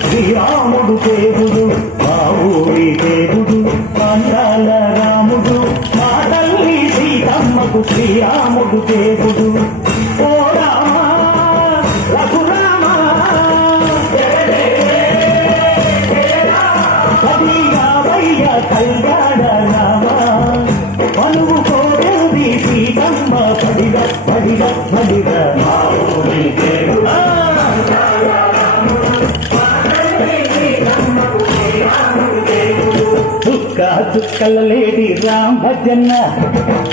శ్రీరాముడు దేవుడు మా ఊరి దేవుడు అందాల రాముడు మా తల్లి సీతమ్మకు శ్రీరాముడు దేవుడు ఓ రామా రఘురామా కదియావయ్య కళ్యాణ రామా పలువు కోరేది సీతమ్మ పడిగ పడిగ పడిగ మా ఊరి దేవుడు చుక్కల లేడి రామ్ భజన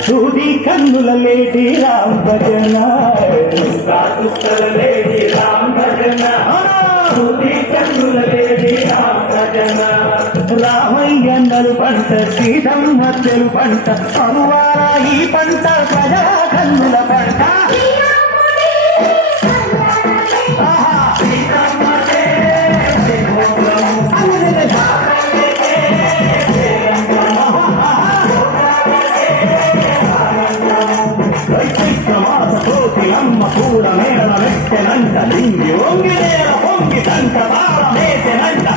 సూది కన్నుల లేడి రామ్ భజన చుక్కల లేడి రామ్ భజన సూది కన్నుల లేడి రామ్ భజన రామయ్యన్నలు పంట సీతమ్మ తెలు పంట అనువారా ఈ పంట ప్రజా కన్నుల పంట అమ్మ పూల మేళ మెట్టెనంట లింగి ఒంగి నేల పొంగి తంట బాల మేటెనంట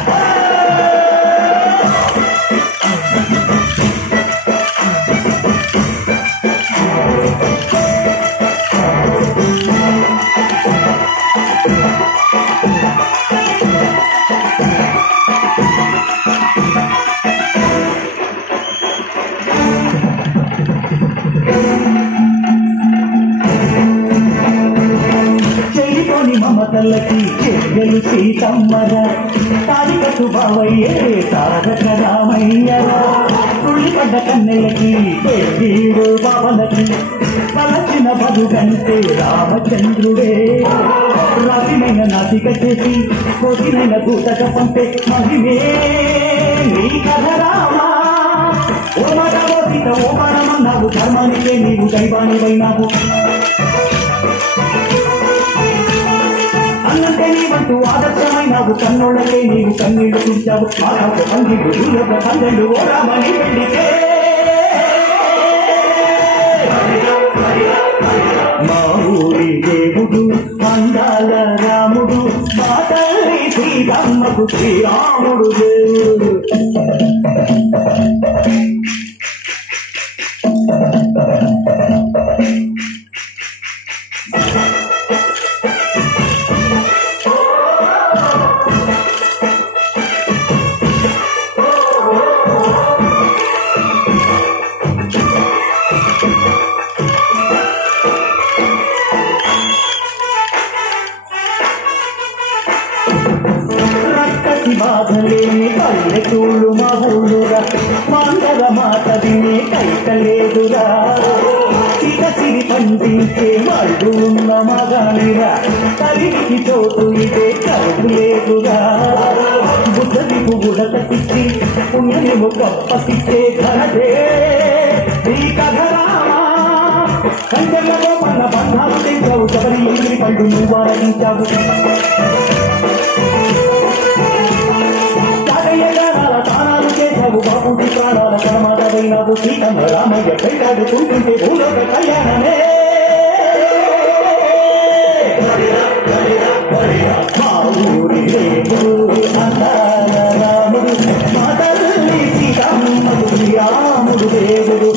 మమతలకి చెల్లెలు సీతమ్మరా తాడికట్టు బావయ్యే తారక రామయ్యరా తుళ్ళిపడ్డ కన్నెలకి పెళ్ళీడు బావలకి పలచిన బదుగంటే రామచంద్రుడే రాసినైన నాటిక చేసి కోసినైన దూతక పంపే మహిమే నీ కథ రామా ఓ మాట ఓపిక ఓ మనమన్నావు ధర్మానికే నీవు దైవానివైనావు అన్నంటే నీవంటూ ఆదర్శమైనావు కన్నోళ్ళకే నీవు కన్నీళ్లు తుంచావు మానవ పండిడు దుర్యోగ పందెండు ఓరామని వెళ్ళితే మా ఊరి దేవుడు అందాల రాముడు మా తల్లి శ్రీరామకు శ్రీరాముడు దేవుడు బాధలేని పల్లెటూళ్ళు మా ఊళ్ళురా మందర మాట వినే కైకలేదురా సిరి పండించే వాళ్ళు ఉన్న మగానిరా తల్లికి చోటు ఇదే కరువు లేదురా బుద్ధది పువ్వుల తప్పించి పుణ్యము గొప్పకిచ్చే ఘనదే ఈ కథ రామా కంచెలలో మన బంధాలు తెచ్చావు శబరి ఇంద్రి పండు నువ్వు ఆరాధించావు తానాలు చేశావు బాబుకి ప్రాణాల పరమాదమైనావు సీతమ్మ రామయ్య పెళ్ళాడుకుంటుంటే భూలోక కళ్యాణమే మా ఊరి దేవుడు అందాల రాముడు మా తల్లి సీతమ్మకు శ్రీరాముడు దేవుడు